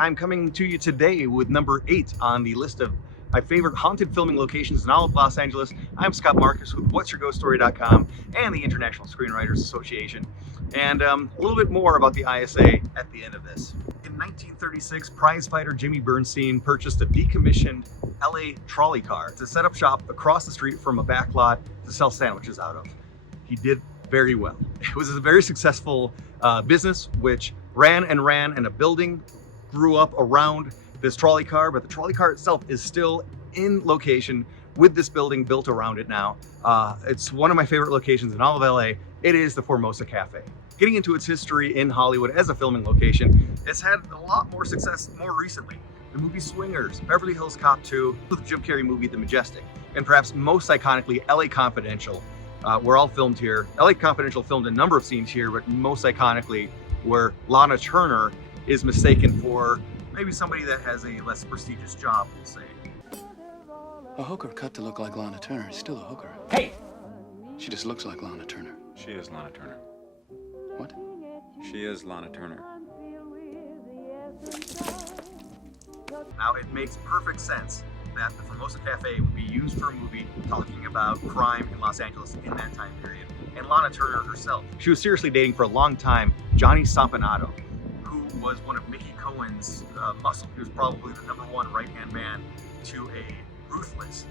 I'm coming to you today with number 8 on the list of my favorite haunted filming locations in all of Los Angeles. I'm Scott Markus with whatsyourghoststory.com and the International Screenwriters Association. And a little bit more about the ISA at the end of this. In 1936, prizefighter Jimmy Bernstein purchased a decommissioned LA trolley car to set up shop across the street from a back lot to sell sandwiches out of. He did very well. It was a very successful business which ran, and a building grew up around this trolley car, but the trolley car itself is still in location with this building built around it now. It's one of my favorite locations in all of LA. It is the Formosa Cafe. Getting into its history in Hollywood as a filming location, it's had a lot more success more recently. The movie Swingers, Beverly Hills Cop 2, the Jim Carrey movie The Majestic, and perhaps most iconically, LA Confidential, were all filmed here. LA Confidential filmed a number of scenes here, but most iconically where Lana Turner is mistaken for maybe somebody that has a less prestigious job, we'll say. A hooker cut to look like Lana Turner is still a hooker. Hey! She just looks like Lana Turner. She is Lana Turner. What? She is Lana Turner. Now, it makes perfect sense that the Formosa Cafe would be used for a movie talking about crime in Los Angeles in that time period. And Lana Turner herself, she was seriously dating for a long time Johnny Stompanato, who was one of Mickey Cohen's muscle. He was probably the #1 right-hand man to a ruthless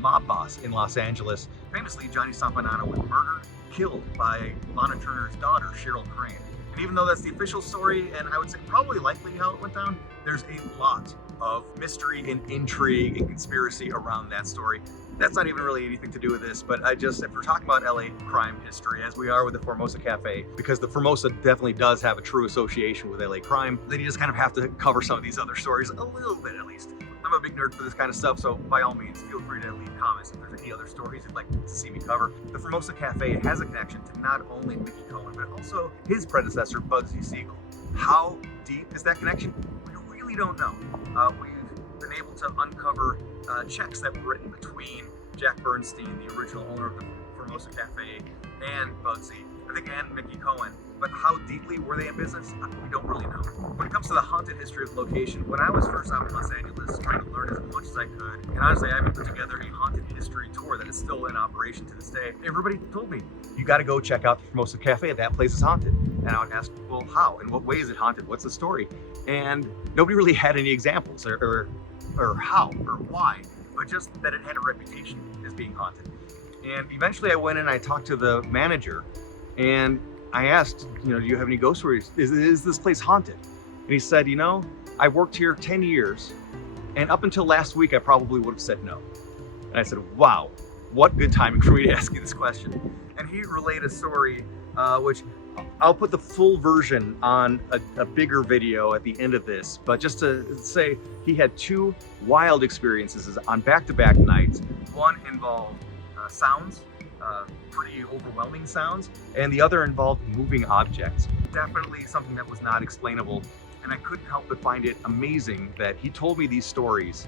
mob boss in Los Angeles. Famously, Johnny Stompanato was murdered, killed by Lana Turner's daughter, Cheryl Crane. And even though that's the official story, and I would say probably likely how it went down, there's a lot of mystery and intrigue and conspiracy around that story. That's not even really anything to do with this, but if we're talking about LA crime history, as we are with the Formosa Cafe, because the Formosa definitely does have a true association with LA crime, then you just kind of have to cover some of these other stories a little bit at least. I'm a big nerd for this kind of stuff, so by all means, feel free to leave comments if there's any other stories you'd like to see me cover. The Formosa Cafe has a connection to not only Mickey Cohen, but also his predecessor, Bugsy Siegel. How deep is that connection? We really don't know. We've been able to uncover checks that were written between Jack Bernstein, the original owner of the Formosa Cafe, and Bugsy, and Mickey Cohen. But how deeply were they in business? We don't really know. When it comes to the haunted history of the location, when I was first out in Los Angeles trying to learn as much as I could, and honestly I even put together a haunted history tour that is still in operation to this day, everybody told me, you gotta go check out the Formosa Cafe, that place is haunted. And I would ask, well, how? In what way is it haunted? What's the story? And nobody really had any examples or how or why, but just that it had a reputation as being haunted. And eventually I went in and I talked to the manager and I asked, do you have any ghost stories? Is this place haunted? And he said, I've worked here 10 years and up until last week, I probably would have said no. And I said, wow, what good timing for me to ask you this question. And he relayed a story, which I'll put the full version on a bigger video at the end of this, but just to say he had 2 wild experiences on back-to-back nights. One involved sounds, pretty overwhelming sounds, and the other involved moving objects. Definitely something that was not explainable, and I couldn't help but find it amazing that he told me these stories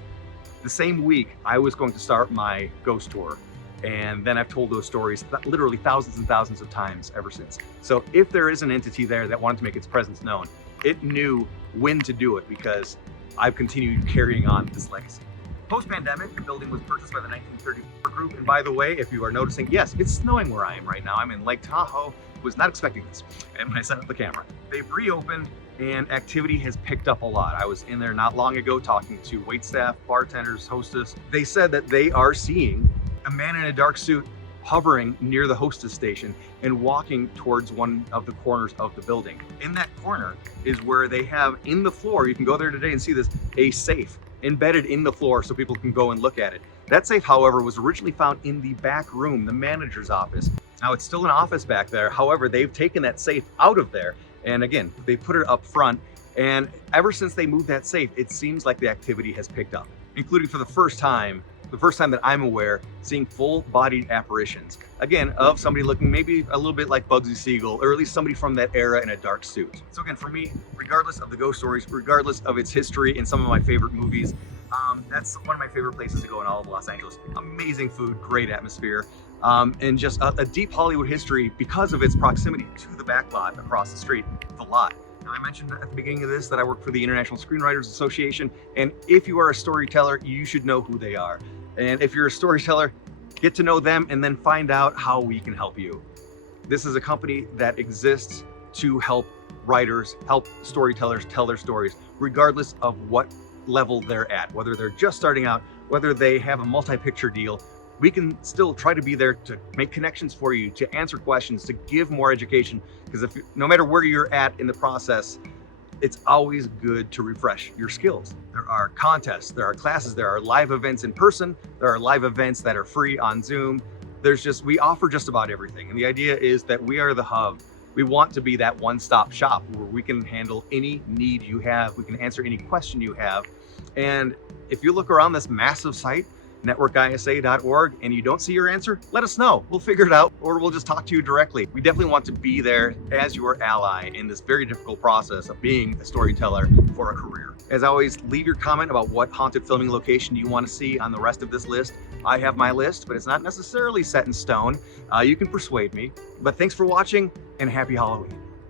the same week I was going to start my ghost tour. And then I've told those stories literally thousands and thousands of times ever since. So if there is an entity there that wanted to make its presence known, it knew when to do it because I've continued carrying on this legacy. Post-pandemic, the building was purchased by the 1934 group. And by the way, if you are noticing, yes, it's snowing where I am right now. I'm in Lake Tahoe. Was not expecting this. And when I set up the camera, they've reopened and activity has picked up a lot. I was in there not long ago talking to waitstaff, bartenders, hostess. They said that they are seeing a man in a dark suit hovering near the hostess station and walking towards one of the corners of the building. In that corner is where they have in the floor, you can go there today and see this, a safe embedded in the floor so people can go and look at it. That safe, however, was originally found in the back room, the manager's office. Now it's still an office back there. However, they've taken that safe out of there. And again, they put it up front. And ever since they moved that safe, it seems like the activity has picked up, including for the first time that I'm aware, seeing full-bodied apparitions. Again, of somebody looking maybe a little bit like Bugsy Siegel, or at least somebody from that era in a dark suit. So again, for me, regardless of the ghost stories, regardless of its history in some of my favorite movies, that's one of my favorite places to go in all of Los Angeles. Amazing food, great atmosphere, and just a deep Hollywood history because of its proximity to the back lot across the street, the lot. Now, I mentioned at the beginning of this that I work for the International Screenwriters Association, and if you are a storyteller, you should know who they are. And if you're a storyteller, get to know them and then find out how we can help you. This is a company that exists to help writers, help storytellers tell their stories, regardless of what level they're at, whether they're just starting out, whether they have a multi-picture deal. We can still try to be there to make connections for you, to answer questions, to give more education, because no matter where you're at in the process, it's always good to refresh your skills. There are contests, there are classes, there are live events in person, there are live events that are free on Zoom. We offer just about everything. And the idea is that we are the hub. We want to be that one-stop shop where we can handle any need you have. We can answer any question you have. And if you look around this massive site, networkisa.org, and you don't see your answer, let us know. We'll figure it out, or we'll just talk to you directly. We definitely want to be there as your ally in this very difficult process of being a storyteller for a career. As always, leave your comment about what haunted filming location you want to see on the rest of this list. I have my list, but it's not necessarily set in stone. You can persuade me. But thanks for watching, and happy Halloween.